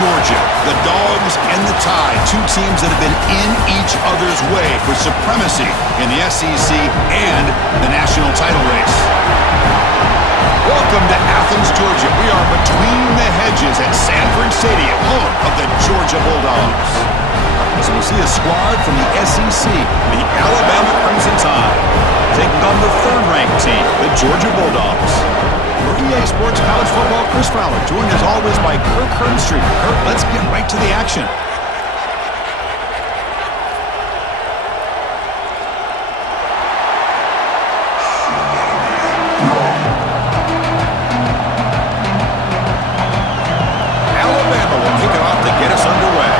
Georgia, the Dogs and the Tide, two teams that have been in each other's way for supremacy in the SEC and the national title race. Welcome to Athens, Georgia. We are between the hedges at Sanford Stadium, home of the Georgia Bulldogs. So we see a squad from the SEC, the Alabama Crimson Tide, taking on the third-ranked team, the Georgia Bulldogs. For EA Sports College Football, Chris Fowler, joined as always by Kirk Hernstreet. Kirk, let's get right to the action. Alabama will kick it off to get us underway.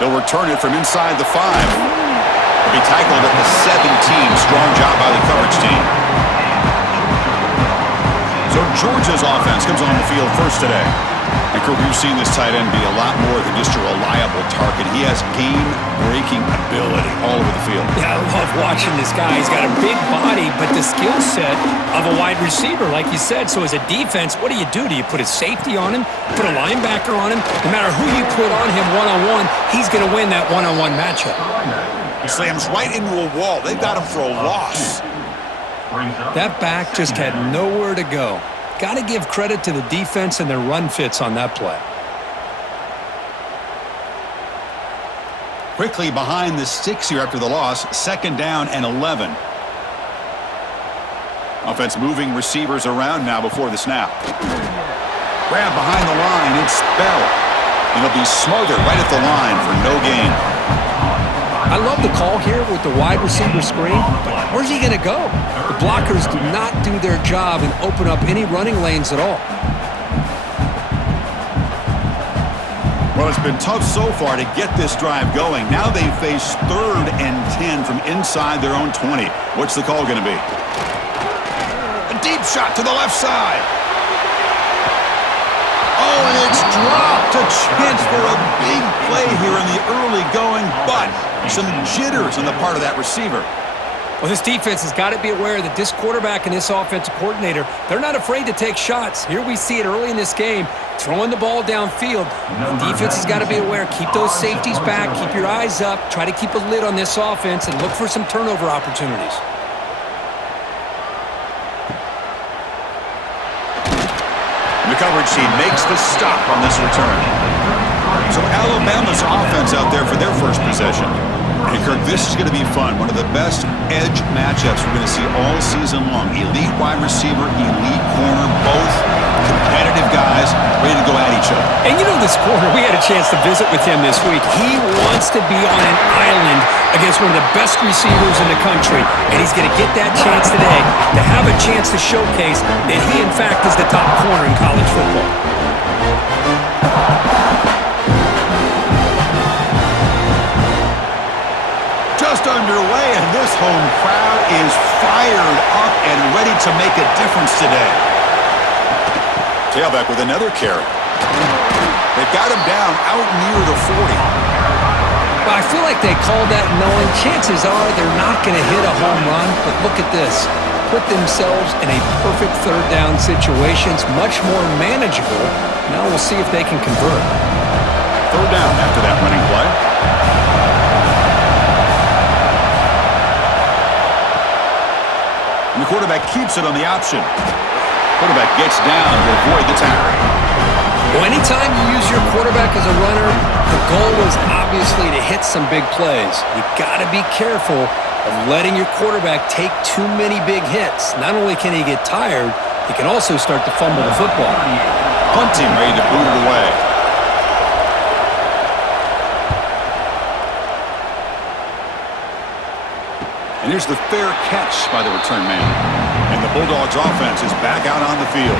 They'll return it from inside the 5. Be tackled at the 17. Strong job by the coverage team. So Georgia's offense comes on the field first today. And Kirk, we've seen this tight end be a lot more than just a reliable target. He has game-breaking ability all over the field. Yeah, I love watching this guy. He's got a big body, but the skill set of a wide receiver, like you said. So as a defense, what do? Do you put a safety on him, put a linebacker on him? No matter who you put on him one-on-one, he's going to win that one-on-one matchup. Slams right into a wall. They've got him for a loss. That back just had nowhere to go. Got to give credit to the defense and their run fits on that play. Quickly behind the sticks here after the loss. 2nd down and 11. Offense moving receivers around now before the snap. Grab behind the line. It's Bell. And it'll be Smothered right at the line for no gain. I love the call here with the wide receiver screen, but where's he going to go? The blockers do not do their job and open up any running lanes at all. Well, it's been tough so far to get this drive going. Now they face 3rd and 10 from inside their own 20. What's the call going to be? A deep shot to the left side. Oh, and it's dropped. A chance for a big play here in the early going, but some jitters on the part of that receiver. Well, this defense has got to be aware that this quarterback and this offensive coordinator, they're not afraid to take shots. Here we see it early in this game, throwing the ball downfield. The defense has got to be aware. Keep those safeties back. Keep your eyes up. Try to keep a lid on this offense and look for some turnover opportunities. The coverage team makes the stop on this return. So Alabama's offense out there for their first possession. And Kirk, this is going to be fun. One of the best edge matchups we're going to see all season long. Elite wide receiver, elite corner, both competitive guys ready to go at each other. And you know this corner, we had a chance to visit with him this week. He wants to be on an island against one of the best receivers in the country. And he's going to get that chance today to have a chance to showcase that he, in fact, is the top corner in college football. Just underway, and this home crowd is fired up and ready to make a difference today. Tailback with another carry. They've got him down out near the 40. But I feel like they called that knowing chances are they're not going to hit a home run. But look at this. Put themselves in a perfect 3rd down situation. It's much more manageable. Now we'll see if they can convert. 3rd down after that running play. And the quarterback keeps it on the option. Quarterback gets down to avoid the tackle. Well, anytime you use your quarterback as a runner, the goal is obviously to hit some big plays. You got to be careful of letting your quarterback take too many big hits. Not only can he get tired, he can also start to fumble the football. Punt team ready to boot it away. And here's the fair catch by the return man. And the Bulldogs offense is back out on the field.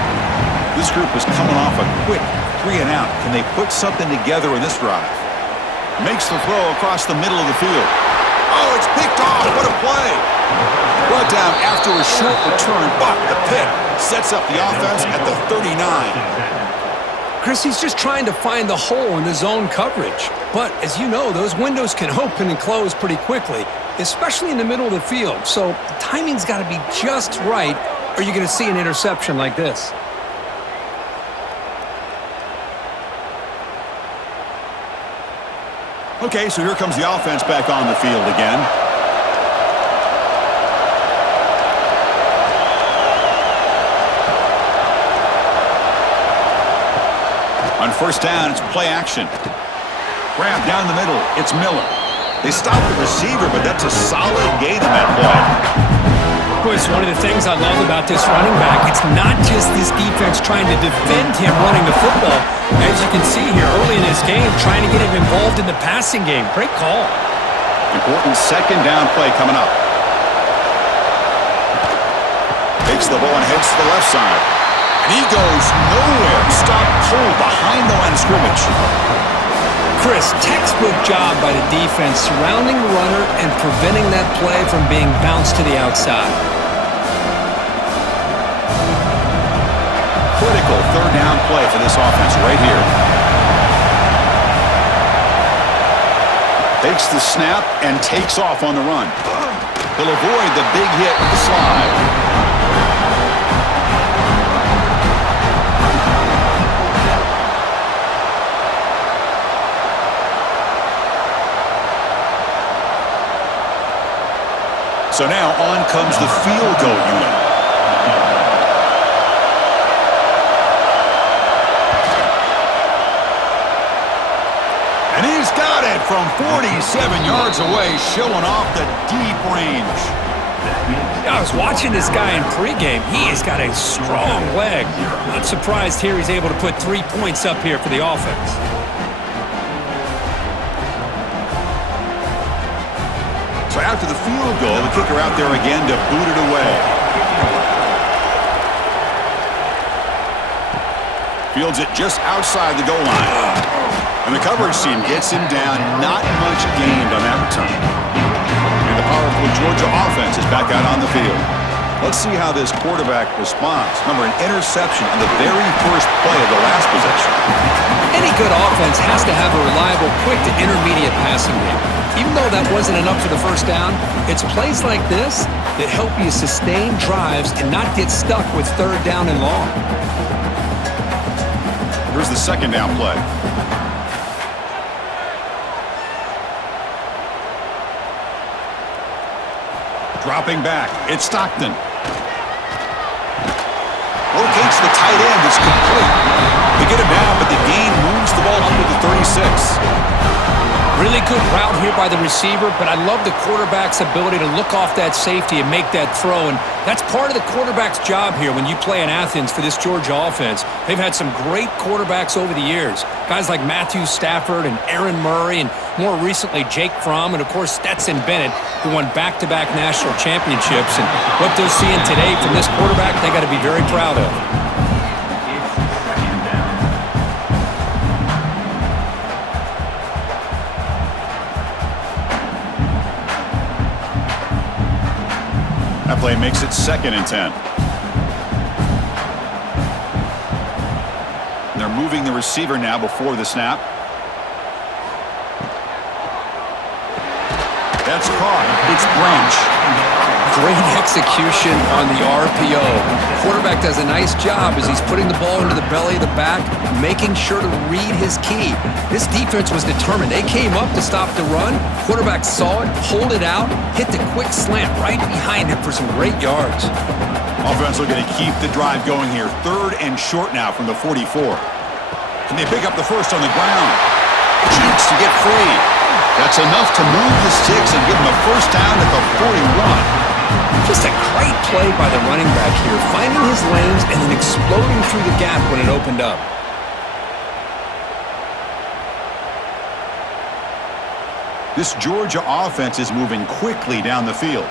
This group is coming off a quick 3-and-out. Can they put something together in this drive? Makes the throw across the middle of the field. Oh, it's picked off. What a play. Brought down after a short return, but the pick sets up the offense at the 39. Chris, he's just trying to find the hole in the zone coverage. But as you know, those windows can open and close pretty quickly, especially in the middle of the field. So the timing's got to be just right, or you're going to see an interception like this. Okay, so here comes the offense back on the field again. On first down, it's play action. Grab down the middle, it's Miller. They stop the receiver, but that's a solid gain on that play. Chris, one of the things I love about this running back, it's not just this defense trying to defend him running the football. As you can see here early in this game, trying to get him involved in the passing game. Great call. Important second down play coming up. Takes the ball and heads to the left side. And he goes nowhere. Stopped cold behind the line of scrimmage. Chris, textbook job by the defense surrounding the runner and preventing that play from being bounced to the outside. Critical third down play for this offense right here. Takes the snap and takes off on the run. He'll avoid the big hit with the slide. So now on comes the field goal unit. And he's got it from 47 yards away, showing off the deep range. I was watching this guy in pregame. He has got a strong leg. Not surprised here he's able to put 3 points up here for the offense. So after the field goal, the kicker out there again to boot it away. Fields it just outside the goal line. And the coverage team gets him down. Not much gained on that return. And the powerful Georgia offense is back out on the field. Let's see how this quarterback responds. Remember, an interception on the very first play of the last possession. Any good offense has to have a reliable, quick to intermediate passing game. Even though that wasn't enough for the first down, it's plays like this that help you sustain drives and not get stuck with third down and long. Here's the second down play. Dropping back, it's Stockton. Locates the tight end, it's complete. They get him down, but the gain moves the ball up to the 36. Really good route here by the receiver, but I love the quarterback's ability to look off that safety and make that throw, and that's part of the quarterback's job here when you play in Athens for this Georgia offense. They've had some great quarterbacks over the years, guys like Matthew Stafford and Aaron Murray, and more recently Jake Fromm, and of course Stetson Bennett, who won back-to-back national championships, and what they're seeing today from this quarterback, they got to be very proud of. That play makes it 2nd and 10. And they're moving the receiver now before the snap. That's caught. It's Branch. Great execution on the RPO. Quarterback does a nice job as he's putting the ball into the belly of the back, making sure to read his key. This defense was determined. They came up to stop the run. Quarterback saw it, pulled it out, hit the quick slant right behind him for some great yards. Offense looking to keep the drive going here. 3rd and short now from the 44. Can they pick up the first on the ground? Cheeks to get free. That's enough to move the sticks and give them a first down at the 41. Just a great play by the running back here, finding his lanes and then exploding through the gap when it opened up. This Georgia offense is moving quickly down the field.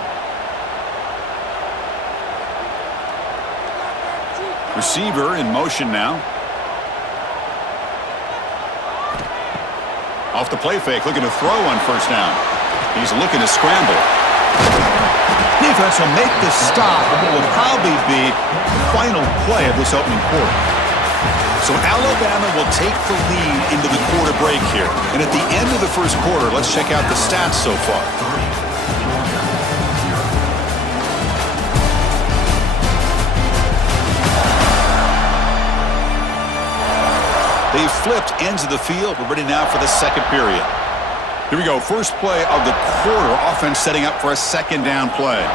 Receiver in motion now. Off the play fake, looking to throw on first down. He's looking to scramble. Defense will make the stop, and it will probably be the final play of this opening quarter. So Alabama will take the lead into the quarter break here. And at the end of the first quarter, let's check out the stats so far. They've flipped ends of the field. We're ready now for the second period. Here we go. First play of the quarter. Offense setting up for a second down play.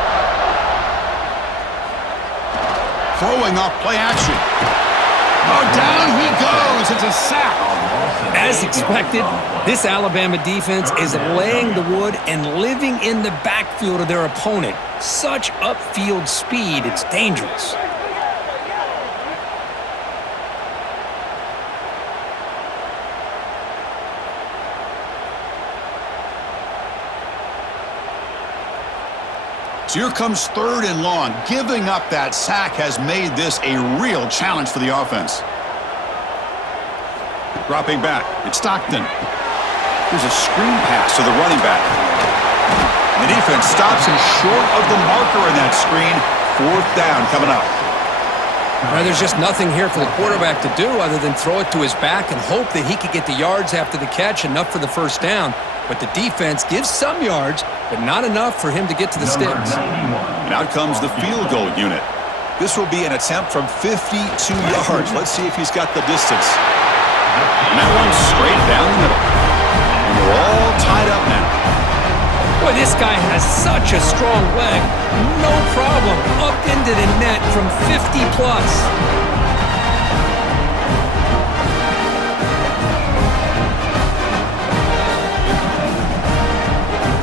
Throwing off play action. Oh, down he goes. It's a sack. As expected, this Alabama defense is laying the wood and living in the backfield of their opponent. Such upfield speed, it's dangerous. So here comes third and long. Giving up that sack has made this a real challenge for the offense. Dropping back. It's Stockton. There's a screen pass to the running back. The defense stops him short of the marker in that screen. Fourth down coming up. Well, there's just nothing here for the quarterback to do other than throw it to his back and hope that he could get the yards after the catch, enough for the first down. But the defense gives some yards, but not enough for him to get to the sticks. And out comes the field goal unit. This will be an attempt from 52 yards. Let's see if he's got the distance. And that one's straight down the middle. And we're all tied up now. Boy, this guy has such a strong leg. No problem. Up into the net from 50 plus.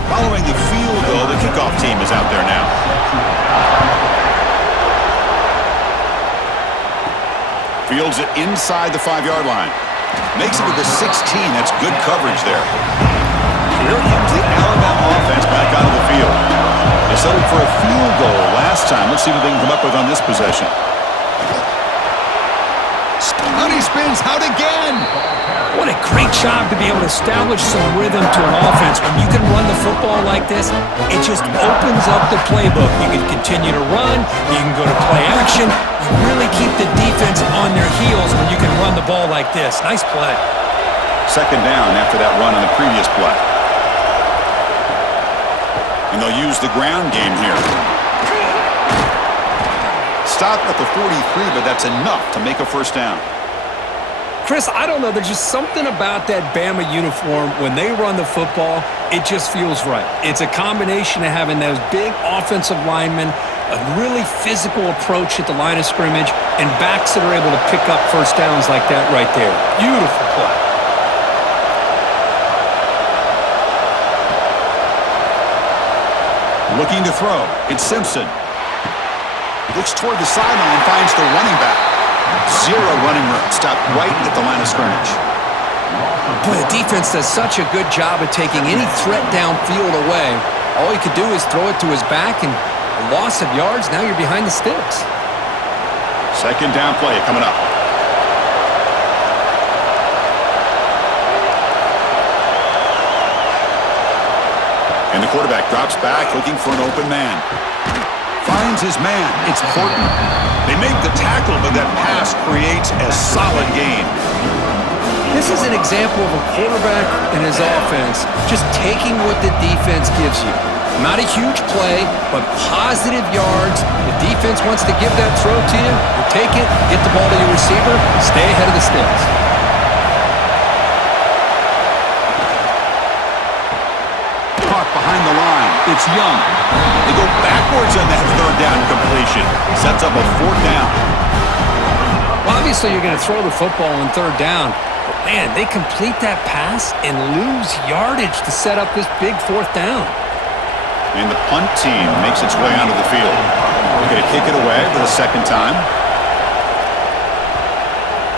Following the field goal, the kickoff team is out there now. Fields it inside the 5-yard line. Makes it to the 16. That's good coverage there. So here comes the Alabama offense back out of the field. They settled for a field goal last time. Let's see what they can come up with on this possession. And he spins out again. What a great job to be able to establish some rhythm to an offense. When you can run the football like this, it just opens up the playbook. You can continue to run. You can go to play action. You really keep the defense on their heels when you can run the ball like this. Nice play. Second down after that run on the previous play. And they'll use the ground game here. Stop at the 43, but that's enough to make a first down. Chris, I don't know. There's just something about that Bama uniform. When they run the football, it just feels right. It's a combination of having those big offensive linemen, a really physical approach at the line of scrimmage, and backs that are able to pick up first downs like that right there. Beautiful play. Looking to throw. It's Simpson. Looks toward the sideline, finds the running back. Zero running room. Stopped right at the line of scrimmage. Boy, the defense does such a good job of taking any threat downfield away. All he could do is throw it to his back, and a loss of yards, now you're behind the sticks. Second down play coming up. And the quarterback drops back, looking for an open man. Finds his man. It's Horton. They make the tackle, but that pass creates a solid gain. This is an example of a quarterback and his offense just taking what the defense gives you. Not a huge play, but positive yards. The defense wants to give that throw to you. You take it, get the ball to your receiver, stay ahead of the sticks. Caught behind the line. It's Young. They go backwards on that third down completion. Sets up a fourth down. Well, obviously, you're going to throw the football on third down. But, man, they complete that pass and lose yardage to set up this big fourth down. And the punt team makes its way onto the field. They're going to kick it away for the second time.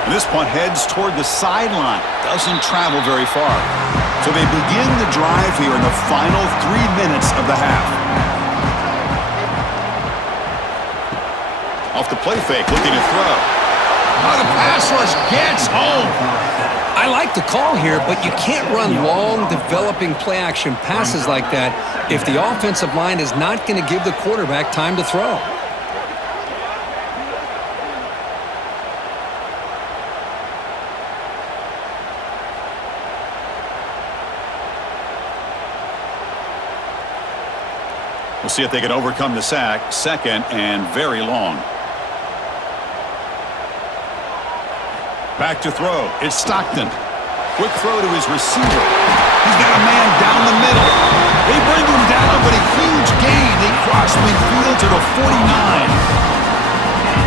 And this punt heads toward the sideline. Doesn't travel very far. So they begin the drive here in the final 3 minutes of the half. Off the play fake, looking to throw. Oh, the pass rush gets home. I like the call here, but you can't run long, developing play-action passes like that if the offensive line is not going to give the quarterback time to throw. We'll see if they can overcome the sack. Second and very long. Back to throw. It's Stockton. Quick throw to his receiver. He's got a man down the middle. They bring him down, but a huge gain. They cross midfield to the 49.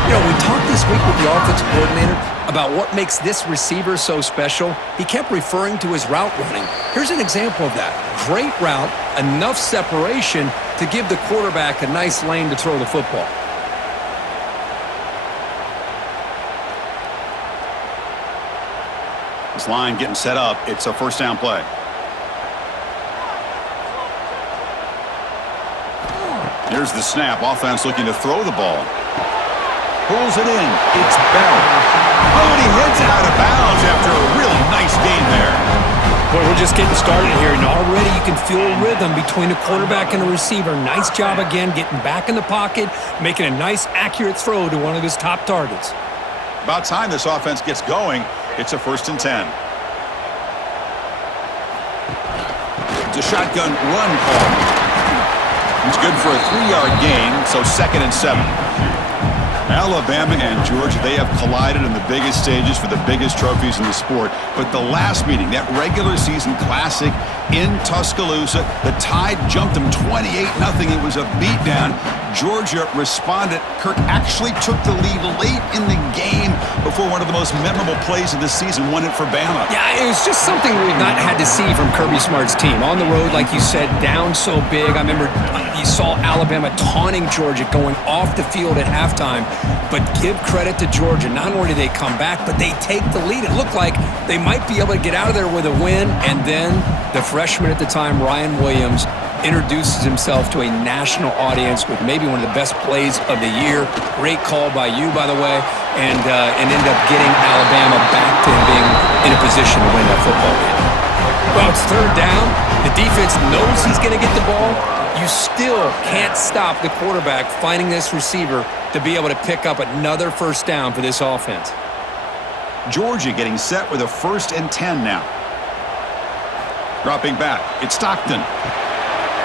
You know, we talked this week with the offensive coordinator about what makes this receiver so special. He kept referring to his route running. Here's an example of that. Great route, enough separation to give the quarterback a nice lane to throw the football. This line getting set up. It's a first down play. Here's the snap. Offense looking to throw the ball. Pulls it in. It's Bell. Oh, and he heads out of bounds after a really nice gain there. Boy, we're just getting started here, and already you can feel a rhythm between the quarterback and the receiver. Nice job again getting back in the pocket, making a nice, accurate throw to one of his top targets. About time this offense gets going. It's a 1st and 10. It's a shotgun run call. It's good for a 3-yard gain, so 2nd and 7. Alabama and Georgia, they have collided in the biggest stages for the biggest trophies in the sport. But the last meeting, that regular season classic in Tuscaloosa, the Tide jumped them 28-0. It was a beatdown. Georgia responded. Kirk actually took the lead late in the game before one of the most memorable plays of the season won it for Bama. Yeah, it was just something we've not had to see from Kirby Smart's team. On the road, like you said, down so big. I remember you saw Alabama taunting Georgia going off the field at halftime. But give credit to Georgia. Not only did they come back, but they take the lead. It looked like they might be able to get out of there with a win. And then the freshman at the time, Ryan Williams, introduces himself to a national audience with maybe one of the best plays of the year. Great call by you, by the way, and ended up getting Alabama back to him being in a position to win that football game. Well, it's 3rd down. The defense knows he's going to get the ball. You still can't stop the quarterback finding this receiver to be able to pick up another 1st down for this offense. Georgia getting set with a 1st and 10 now. Dropping back. It's Stockton.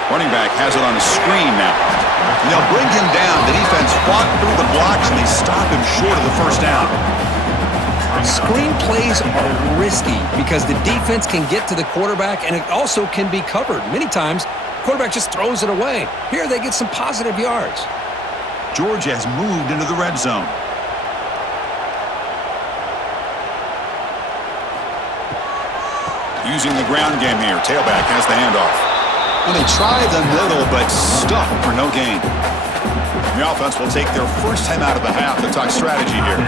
Running back has it on a screen now. And they'll bring him down. The defense fought through the blocks, and they stop him short of the 1st down. Screen plays are risky because the defense can get to the quarterback, and it also can be covered. Many times, the quarterback just throws it away. Here, they get some positive yards. Georgia has moved into the red zone. Using the ground game here. Tailback has the handoff. Well, they try the middle, but stuffed for no gain. The offense will take their first time out of the half to talk strategy here.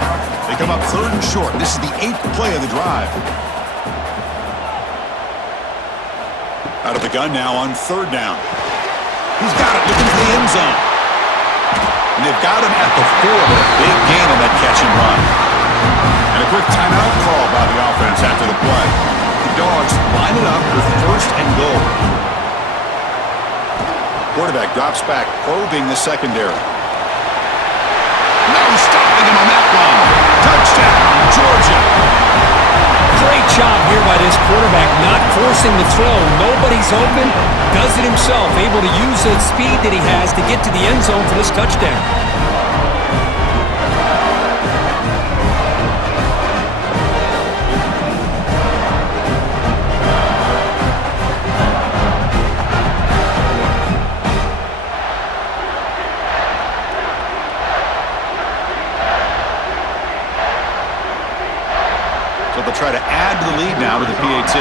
They come up 3rd and short. This is the 8th play of the drive. Out of the gun now on 3rd down. He's got it, looking for the end zone. And they've got him at the 4, but a big gain on that catch and run. And a quick timeout call by the offense after the play. The Dogs line it up with 1st and goal. Quarterback drops back, probing the secondary. No stopping him on that one. Touchdown, Georgia. Great job here by this quarterback, not forcing the throw. Nobody's open, does it himself, able to use the speed that he has to get to the end zone for this touchdown. So they'll try to add to the lead now to the PAT.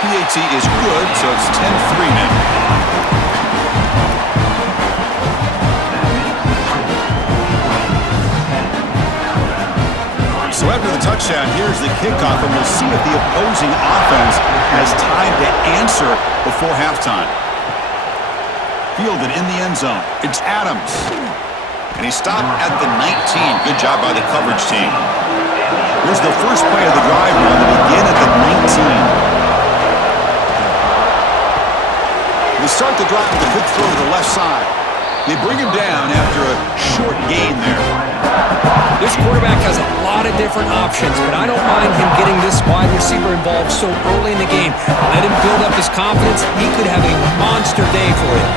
PAT is good, so it's 10-3 now. So after the touchdown, here's the kickoff, and we'll see if the opposing offense has time to answer before halftime. Fielded in the end zone. It's Adams. And he stopped at the 19. Good job by the coverage team. Here's the first play of the drive now to begin at the 19. They start the drive with a good throw to the left side. They bring him down after a short gain there. This quarterback has a lot of different options, but I don't mind him getting this wide receiver involved so early in the game. Let him build up his confidence. He could have a monster day for you.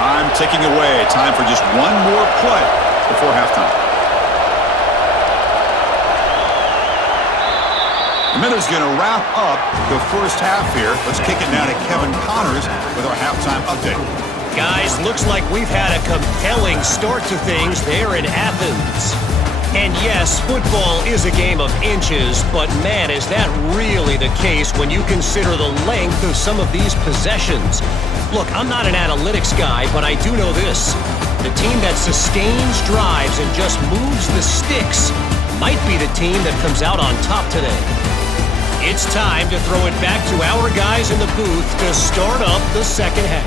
Time ticking away. Time for just one more play before halftime. The Minutes going to wrap up the first half here. Let's kick it now to Kevin Connors with our halftime update. Guys, looks like we've had a compelling start to things there in Athens. And yes, football is a game of inches, but man, is that really the case when you consider the length of some of these possessions. Look, I'm not an analytics guy, but I do know this. The team that sustains drives and just moves the sticks might be the team that comes out on top today. It's time to throw it back to our guys in the booth to start up the second half.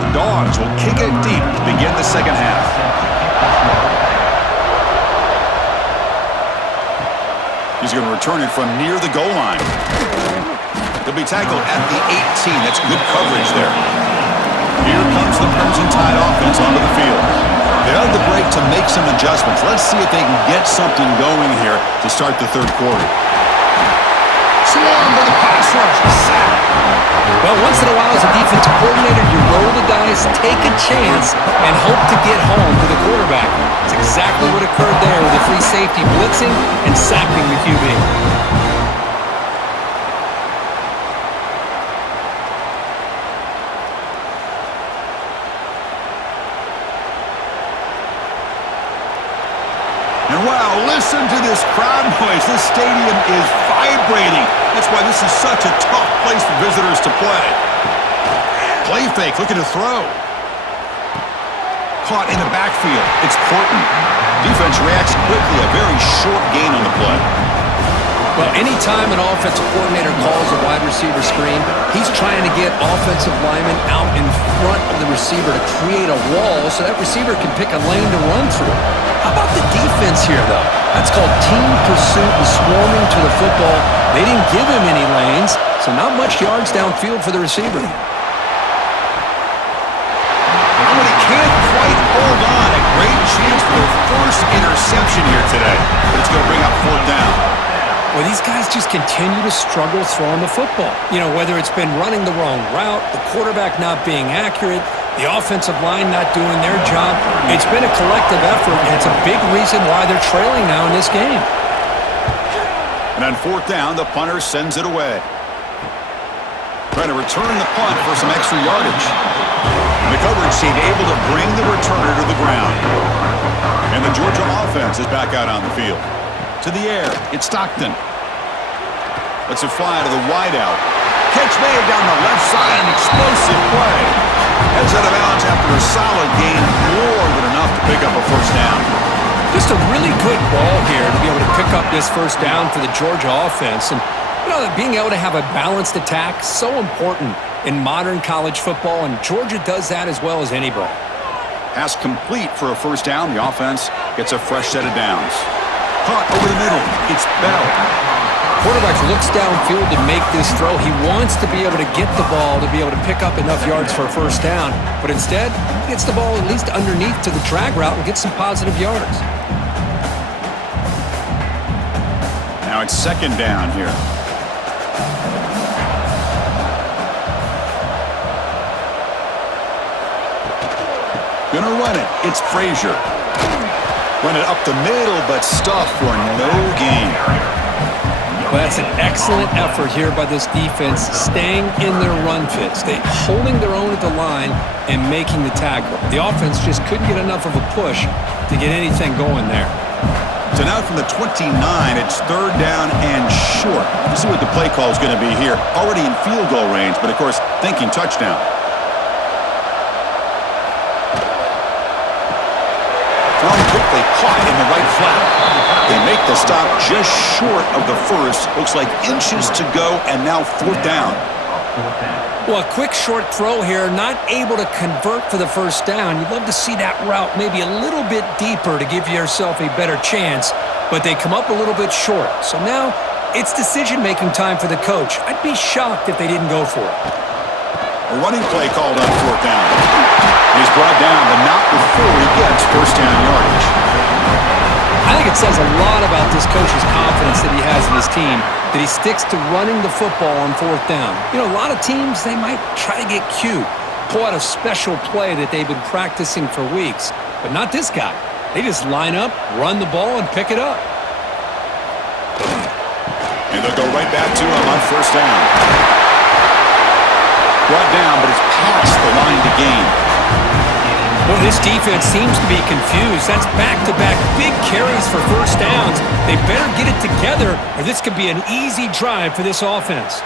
The Dogs will kick it deep to begin the second half. He's going to return it from near the goal line. They'll be tackled at the 18. That's good coverage there. Here comes the Crimson Tide offense onto the field. They have the break to make some adjustments. Let's see if they can get something going here to start the third quarter. Slow for the pass rush. Sack. Well, once in a while as a defensive coordinator, you roll the dice, take a chance, and hope to get home to the quarterback. It's exactly what occurred there with the free safety blitzing and sacking the QB. And wow, listen to this crowd noise. This stadium is vibrating. That's why this is such a tough place for visitors to play. Play fake, looking to throw. Caught in the backfield. It's Portland. Defense reacts quickly. A very short gain on the play. Well, anytime an offensive coordinator calls a wide receiver screen, he's trying to get offensive linemen out in front of the receiver to create a wall so that receiver can pick a lane to run through. How about the defense here, though? That's called team pursuit and swarming to the football. They didn't give him any lanes, so not much yards downfield for the receiver. Oh, he can't quite hold on. A great chance for their first interception here today, but it's going to bring up fourth down. Well, these guys just continue to struggle throwing the football. You know, whether it's been running the wrong route, the quarterback not being accurate, the offensive line not doing their job. It's been a collective effort, and it's a big reason why they're trailing now in this game. And on fourth down, the punter sends it away. Trying to return the punt for some extra yardage. And the coverage team able to bring the returner to the ground. And the Georgia offense is back out on the field. To the air, it's Stockton. Lets it fly to the wideout. Catch made down the left side, an explosive play. Heads out of bounds after a solid gain, more than enough to pick up a first down. Just a really good ball here to be able to pick up this first down for the Georgia offense. And, you know, being able to have a balanced attack, so important in modern college football, and Georgia does that as well as anybody. Pass complete for a first down. The offense gets a fresh set of downs. Caught over the middle. It's Bell. Quarterback looks downfield to make this throw. He wants to be able to get the ball to be able to pick up enough yards for a first down. But instead, he gets the ball at least underneath to the drag route and gets some positive yards. Now it's second down here. Gonna run it. It's Frazier. Run it up the middle, but stuffed for no gain. Well, that's an excellent effort here by this defense, staying in their run fits. They holding their own at the line and making the tackle. The offense just couldn't get enough of a push to get anything going there. So now from the 29, it's third down and short. This is what the play call is going to be here. Already in field goal range, but of course, thinking touchdown. Thrown quickly, caught in the right flat. They make the stop just short of the first. Looks like inches to go, and now fourth down. Well, a quick short throw here, not able to convert for the first down. You'd love to see that route maybe a little bit deeper to give yourself a better chance, but they come up a little bit short. So now it's decision-making time for the coach. I'd be shocked if they didn't go for it. A running play called on fourth down. He's brought down, but not before he gets first down yardage. I think it says a lot about this coach's confidence that he has in his team, that he sticks to running the football on fourth down. You know, a lot of teams, they might try to get cute, pull out a special play that they've been practicing for weeks, but not this guy. They just line up, run the ball, and pick it up. And they'll go right back to him on first down. Brought down, but it's past the line to gain. Well, this defense seems to be confused. That's back-to-back big carries for first downs. They better get it together, or this could be an easy drive for this offense.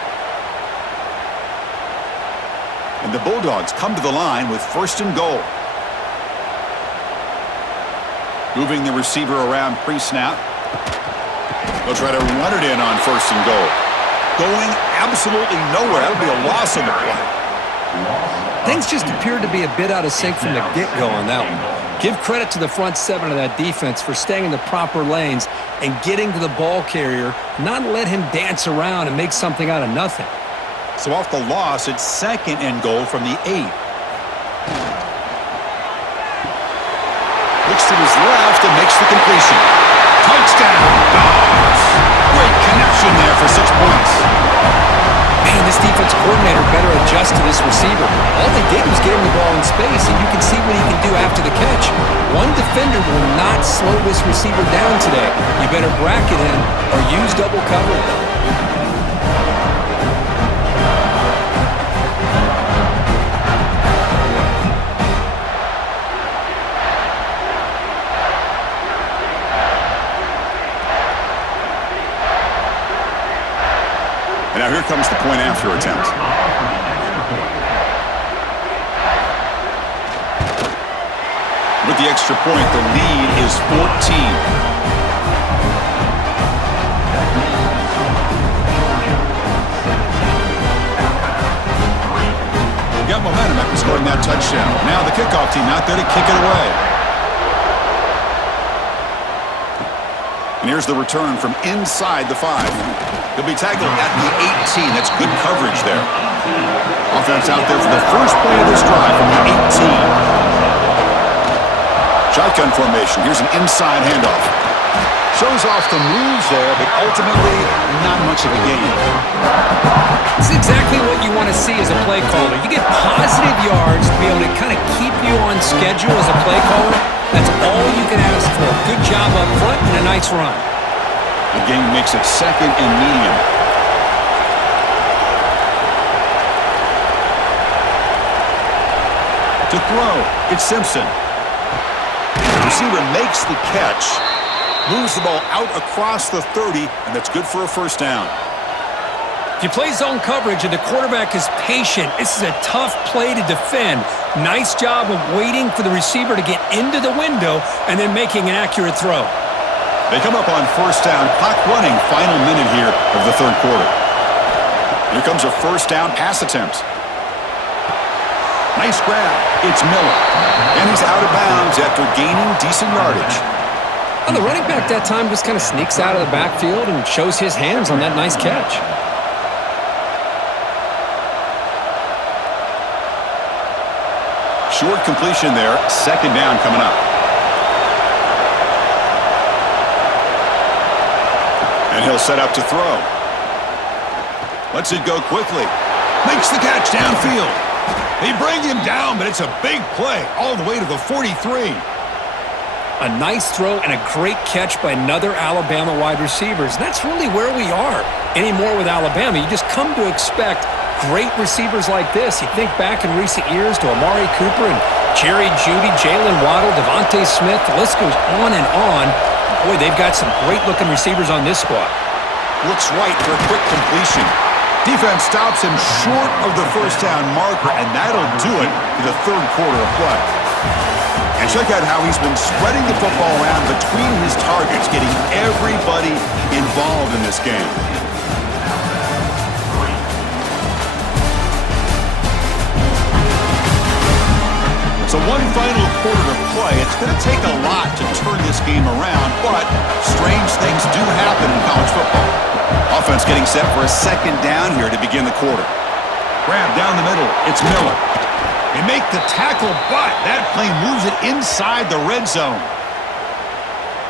And the Bulldogs come to the line with first and goal. Moving the receiver around pre-snap. They'll try to run it in on first and goal. Going absolutely nowhere. That'll be a loss on the play. Things just appeared to be a bit out of sync from the get-go on that one. Give credit to the front seven of that defense for staying in the proper lanes and getting to the ball carrier, not let him dance around and make something out of nothing. So off the loss, it's second and goal from the 8. Looks to his left and makes the completion. Touchdown, Dogs! Great connection there for 6 points. Man, this defense coordinator better adjust to this receiver. All they did was get him the ball in space, and you can see what he can do after the catch. One defender will not slow this receiver down today. You better bracket him or use double coverage. And now here comes the point after attempt. With the extra point, the lead is 14. Got momentum after scoring that touchdown. Now the kickoff team out there to kick it away. And here's the return from inside the 5. He'll be tackled at the 18. That's good coverage there. Offense out there for the first play of this drive from the 18. Shotgun formation. Here's an inside handoff. Shows off the moves there, but ultimately not much of a gain. This is exactly what you want to see as a play caller. You get positive yards to be able to kind of keep you on schedule as a play caller. That's all you can ask for. Good job up front and a nice run. The game makes it second and medium. To throw, it's Simpson. The receiver makes the catch, moves the ball out across the 30, and that's good for a first down. If you play zone coverage and the quarterback is patient, this is a tough play to defend. Nice job of waiting for the receiver to get into the window and then making an accurate throw. They come up on first down, clock running, final minute here of the third quarter. Here comes a first down pass attempt. Nice grab. It's Miller. And he's out of bounds after gaining decent yardage. Well, the running back that time just kind of sneaks out of the backfield and shows his hands on that nice catch. Short completion there. Second down coming up. And he'll set up to throw. Lets it go quickly. Makes the catch downfield. They bring him down, but it's a big play all the way to the 43. A nice throw and a great catch by another Alabama wide receiver. And that's really where we are anymore with Alabama. You just come to expect great receivers like this. You think back in recent years to Amari Cooper and Jerry Jeudy, Jalen Waddle, Devontae Smith. The list goes on and on. Boy, they've got some great-looking receivers on this squad. Looks right for a quick completion. Defense stops him short of the first down marker, and that'll do it for the third quarter of play. And check out how he's been spreading the football around between his targets, getting everybody involved in this game. So one final quarter to play. It's going to take a lot to turn this game around, but strange things do happen in college football. Offense getting set for a second down here to begin the quarter. Grab down the middle. It's Miller. They make the tackle, but that play moves it inside the red zone.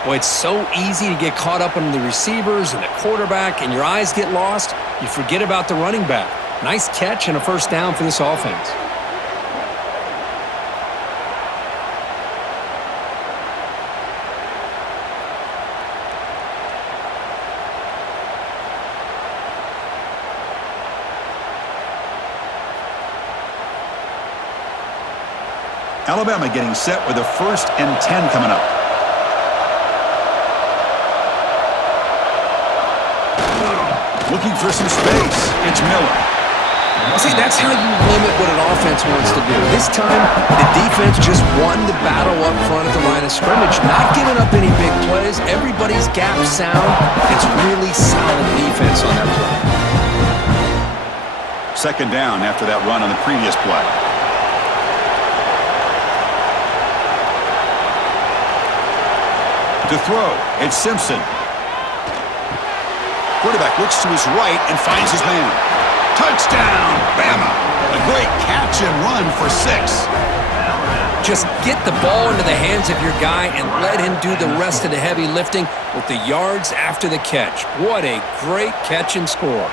Boy, it's so easy to get caught up on the receivers and the quarterback, and your eyes get lost. You forget about the running back. Nice catch and a first down for this offense. Alabama getting set with a 1st and 10 coming up. Looking for some space. It's Miller. See, that's how you limit what an offense wants to do. This time, the defense just won the battle up front at the line of scrimmage, not giving up any big plays. Everybody's gap sound. It's really solid defense on that play. 2nd down after that run on the previous play. To throw, it's Simpson. Quarterback looks to his right and finds his man. Touchdown, Bama! A great catch and run for 6. Just get the ball into the hands of your guy and let him do the rest of the heavy lifting with the yards after the catch. What a great catch and score.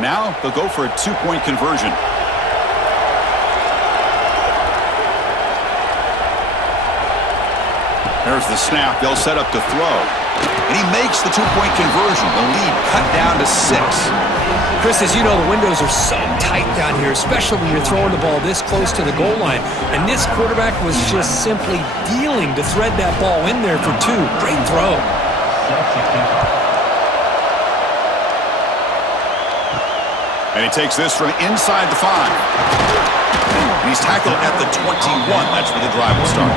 Now they'll go for a 2-point conversion. There's the snap. They'll set up to throw. And he makes the 2-point conversion. The lead cut down to 6. Chris, as you know, the windows are so tight down here, especially when you're throwing the ball this close to the goal line. And this quarterback was just simply dealing to thread that ball in there for 2. Great throw. And he takes this from inside the 5. And he's tackled at the 21. That's where the drive will start.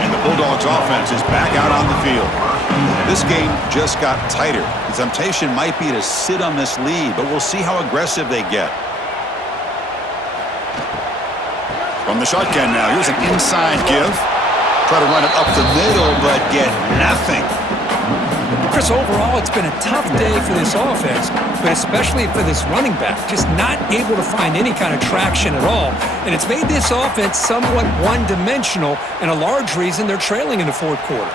And the Bulldogs offense is back out on the field. This game just got tighter. The temptation might be to sit on this lead, but we'll see how aggressive they get. From the shotgun now, here's an inside give. Try to run it up the middle, but get nothing. Chris, overall, it's been a tough day for this offense, but especially for this running back, just not able to find any kind of traction at all. And it's made this offense somewhat one-dimensional, and a large reason they're trailing in the 4th quarter.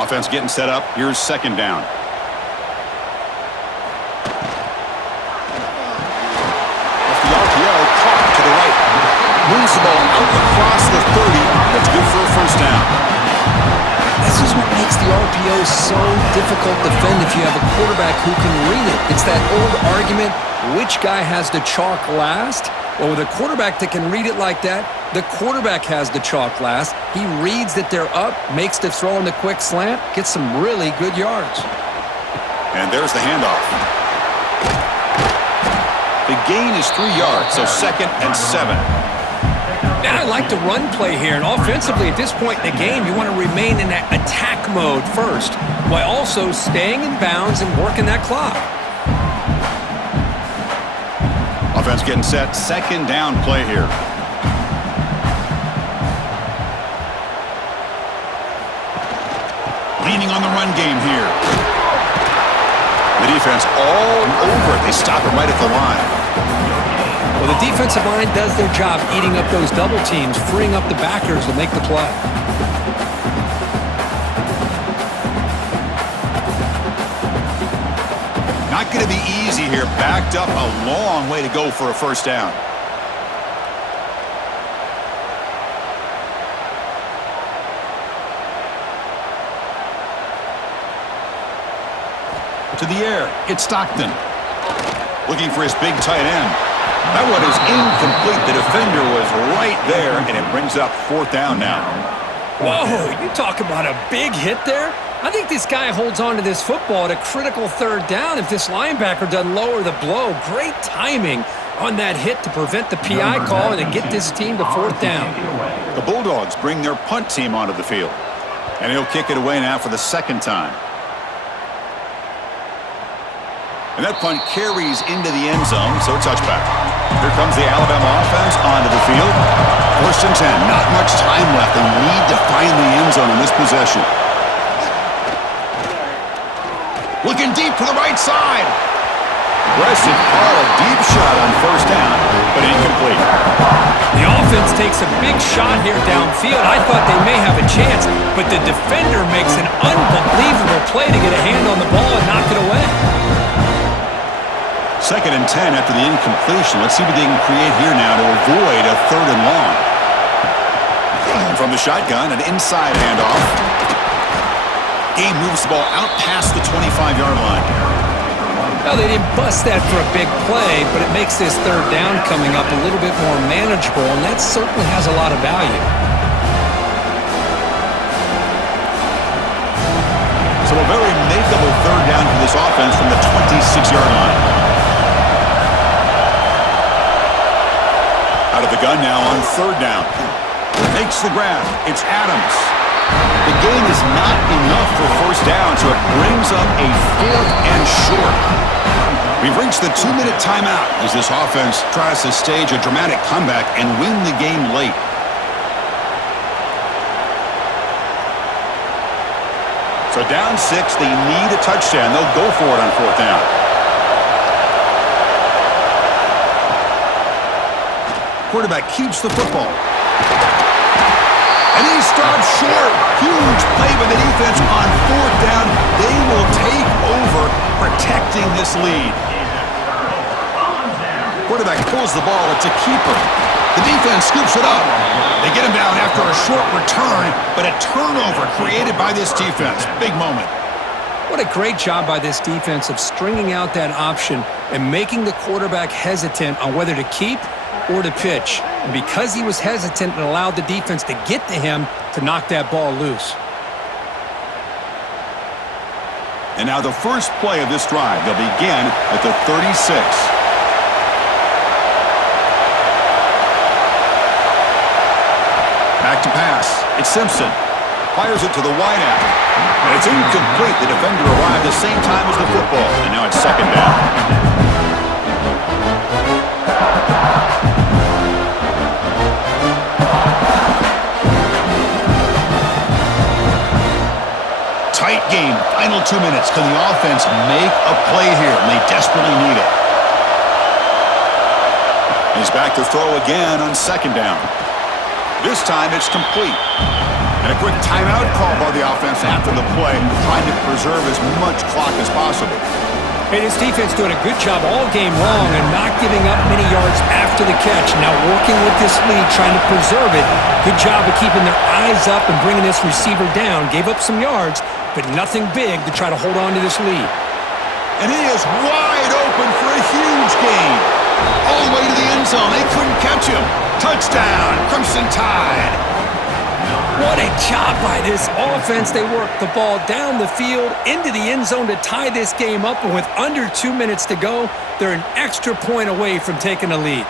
Offense getting set up. Here's 2nd down. Off the RPO, caught to the right. Moves the ball out across the 30. That's good for a 1st down. This is what makes the RPO so difficult to defend if you have a quarterback who can read it. It's that old argument, which guy has the chalk last? Well, with a quarterback that can read it like that, the quarterback has the chalk last. He reads that they're up, makes the throw in the quick slant, gets some really good yards. And there's the handoff. The gain is 3 yards, so 2nd and 7. And I like the run play here. And offensively, at this point in the game, you want to remain in that attack mode first, while also staying in bounds and working that clock. Offense getting set. 2nd down play here. Leaning on the run game here. The defense all over it. They stop it right at the line. Well, the defensive line does their job eating up those double teams, freeing up the backers to make the play. Not going to be easy here. Backed up a long way to go for a 1st down. To the air, it's Stockton. Looking for his big tight end. That one is incomplete. The defender was right there, and it brings up 4th down now. Whoa, you talk about a big hit there? I think this guy holds on to this football at a critical 3rd down if this linebacker doesn't lower the blow. Great timing on that hit to prevent the PI call and to get this team to 4th down. The Bulldogs bring their punt team onto the field. And he'll kick it away now for the 2nd time. And that punt carries into the end zone, so a touchback. Here comes the Alabama offense onto the field. 1st and 10. Not much time left. They need to find the end zone in this possession. Looking deep to the right side. Aggressive call, a deep shot on 1st down, but incomplete. The offense takes a big shot here downfield. I thought they may have a chance, but the defender makes an unbelievable play to get a hand on the ball and knock it away. 2nd and 10 after the incompletion. Let's see what they can create here now to avoid a 3rd and long. From the shotgun, an inside handoff. Game moves the ball out past the 25-yard line. Well, they didn't bust that for a big play, but it makes this 3rd down coming up a little bit more manageable, and that certainly has a lot of value. So a very makeable 3rd down for this offense from the 26-yard line. Out of the gun now on 3rd down. Makes the grab. It's Adams. The gain is not enough for 1st down, so it brings up a 4th and short. We've reached the 2-minute timeout as this offense tries to stage a dramatic comeback and win the game late. So down 6, they need a touchdown. They'll go for it on 4th down. Quarterback keeps the football. And he stops short. Huge play by the defense on 4th down. They will take over protecting this lead. Quarterback pulls the ball. It's a keeper. The defense scoops it up. They get him down after a short return, but a turnover created by this defense. Big moment. What a great job by this defense of stringing out that option and making the quarterback hesitant on whether to keep or to pitch. And because he was hesitant, it allowed the defense to get to him to knock that ball loose. And now the first play of this drive. They'll begin at the 36. Back to pass. It's Simpson. Fires it to the wideout. And it's incomplete. The defender arrived the same time as the football. And now it's 2nd down. Tight game. Final 2 minutes. Can the offense make a play here? And they desperately need it. He's back to throw again on 2nd down. This time it's complete. And a quick timeout call by the offense after the play, trying to preserve as much clock as possible. Hey, this defense doing a good job all game long and not giving up many yards after the catch. Now working with this lead, trying to preserve it. Good job of keeping their eyes up and bringing this receiver down. Gave up some yards, but nothing big to try to hold on to this lead. And he is wide open for a huge gain. All the way to the end zone. They couldn't catch him. Touchdown, Crimson Tide. What a job by this offense. They worked the ball down the field into the end zone to tie this game up. And with under 2 minutes to go, they're an extra point away from taking the lead.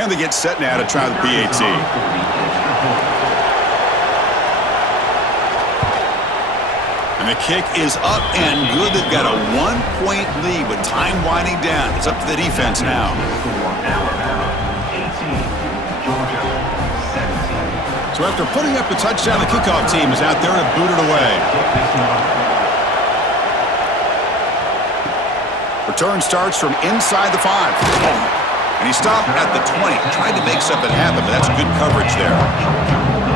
And they get set now to try the PAT. And the kick is up and good. They've got a 1-point lead with time winding down. It's up to the defense now. So after putting up the touchdown, the kickoff team is out there to boot it away. Return starts from inside the 5. And he stopped at the 20, tried to make something happen, but that's good coverage there.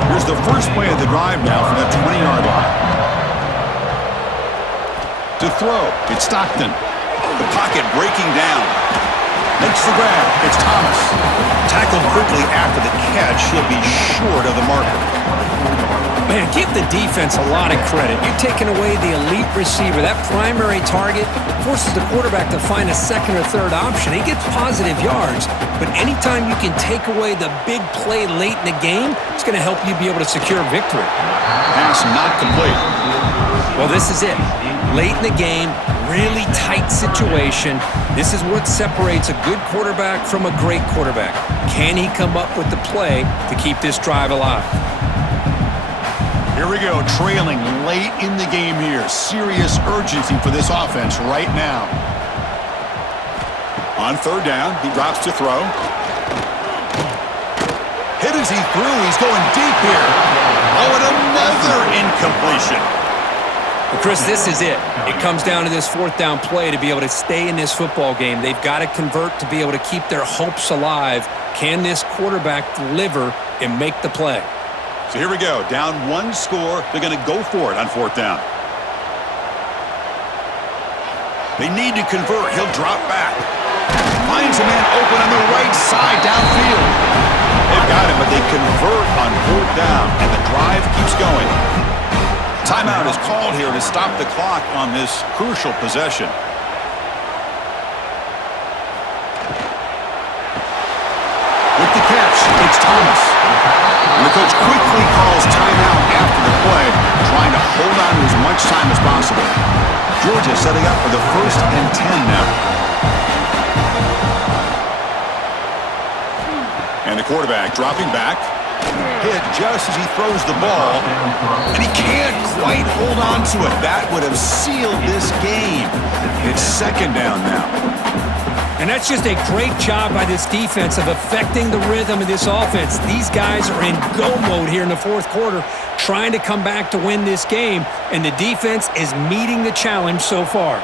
Here's the first play of the drive now from the 20-yard line. To throw, it's Stockton. The pocket breaking down. Makes the grab, it's Thomas. Tackled quickly after the catch, he'll be short of the marker. Man, give the defense a lot of credit. You're taking away the elite receiver. That primary target forces the quarterback to find a second or third option. He gets positive yards, but anytime you can take away the big play late in the game, it's going to help you be able to secure victory. Pass not complete. Well, this is it. Late in the game, really tight situation. This is what separates a good quarterback from a great quarterback. Can he come up with the play to keep this drive alive? Here we go, trailing late in the game here. Serious urgency for this offense right now. On third down, he drops to throw. Hit as he threw. He's going deep here. Oh, and another incompletion. Well, Chris, this is it. It comes down to this fourth down play to be able to stay in this football game. They've got to convert to be able to keep their hopes alive. Can this quarterback deliver and make the play? So here we go. Down one score. They're going to go for it on fourth down. They need to convert. He'll drop back. Finds a man open on the right side downfield. They've got him, but they convert on fourth down, and the drive keeps going. Timeout is called here to stop the clock on this crucial possession. With the catch, it's Thomas. And the coach quickly calls timeout after the play, trying to hold on to as much time as possible. Georgia setting up for the 1st and 10 now. And the quarterback dropping back. Hit just as he throws the ball. And he can't quite hold on to it. That would have sealed this game. It's second down now. And that's just a great job by this defense of affecting the rhythm of this offense. These guys are in go mode here in the fourth quarter, trying to come back to win this game, and the defense is meeting the challenge so far.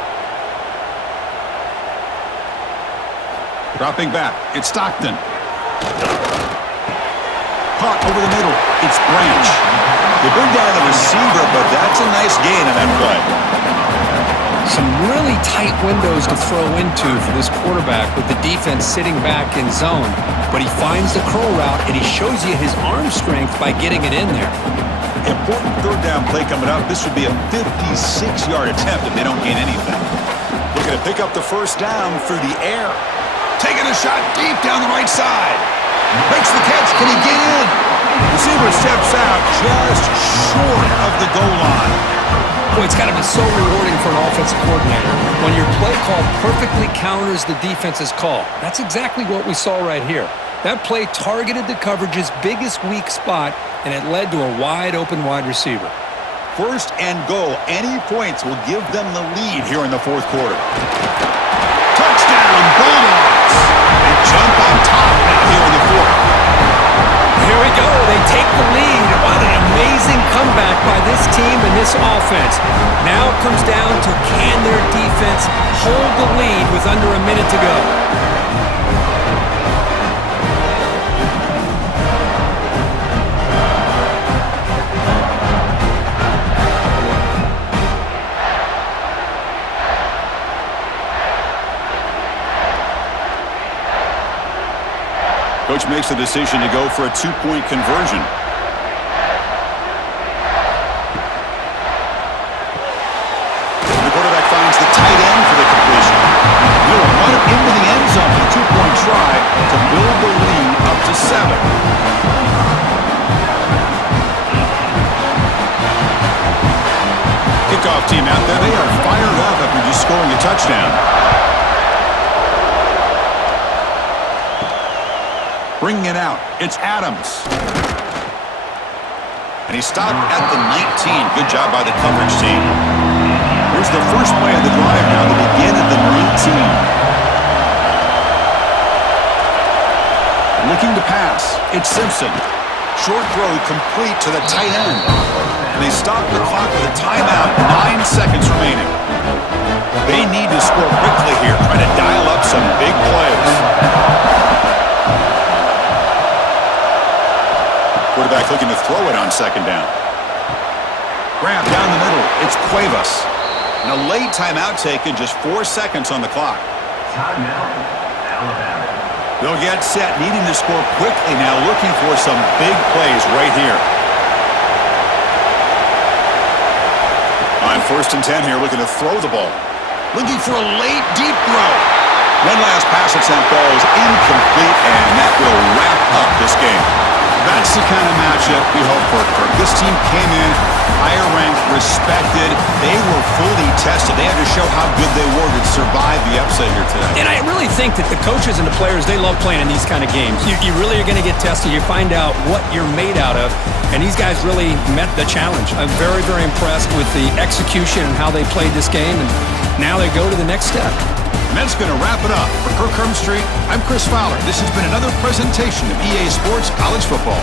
Dropping back, it's Stockton. Caught over the middle, it's Branch. They bring down the receiver, but that's a nice gain on that play. Some really tight windows to throw into for this quarterback with the defense sitting back in zone. But he finds the curl route, and he shows you his arm strength by getting it in there. Important third down play coming up. This would be a 56-yard attempt if they don't gain anything. Looking to pick up the first down through the air. Taking a shot deep down the right side. Makes the catch. Can he get in? Receiver steps out just short of the goal line. Boy, it's got to be so rewarding for an offensive coordinator when your play call perfectly counters the defense's call. That's exactly what we saw right here. That play targeted the coverage's biggest weak spot, and it led to a wide-open wide receiver. First and goal. Any points will give them the lead here in the fourth quarter. Touchdown, Bulldogs! They jump on top now here in the fourth. Here we go. They take the lead. What an amazing comeback by this team and this offense. Now it comes down to can their defense hold the lead with under a minute to go. Coach makes the decision to go for a two-point conversion. The quarterback finds the tight end for the completion. He'll run it into the end zone for the two-point try to build the lead up to 7. Kickoff team out there. They are fired up after just scoring a touchdown. Bringing it out, it's Adams. And he stopped at the 19. Good job by the coverage team. Here's the first play of the drive now to begin at the 19. Looking to pass, it's Simpson. Short throw complete to the tight end. And they stop the clock with a timeout, 9 seconds remaining. They need to score quickly here, trying to dial up some big plays. Quarterback looking to throw it on second down. Grab down the middle. It's Cuevas. And a late timeout taken, just 4 seconds on the clock. Timeout, Alabama. They'll get set, needing to score quickly now, looking for some big plays right here. On 1st and 10 here, looking to throw the ball. Looking for a late, deep throw. One last pass at St. Paul is incomplete, and that will wrap up this game. That's the kind of matchup we hope for, Kirk. This team came in higher ranked, respected. They were fully tested. They had to show how good they were to survive the upset here today. And I really think that the coaches and the players, they love playing in these kind of games. You really are going to get tested. You find out what you're made out of. And these guys really met the challenge. I'm very, very impressed with the execution and how they played this game. And now they go to the next step. And that's going to wrap it up. For Kirk Street, I'm Chris Fowler. This has been another presentation of EA Sports College Football.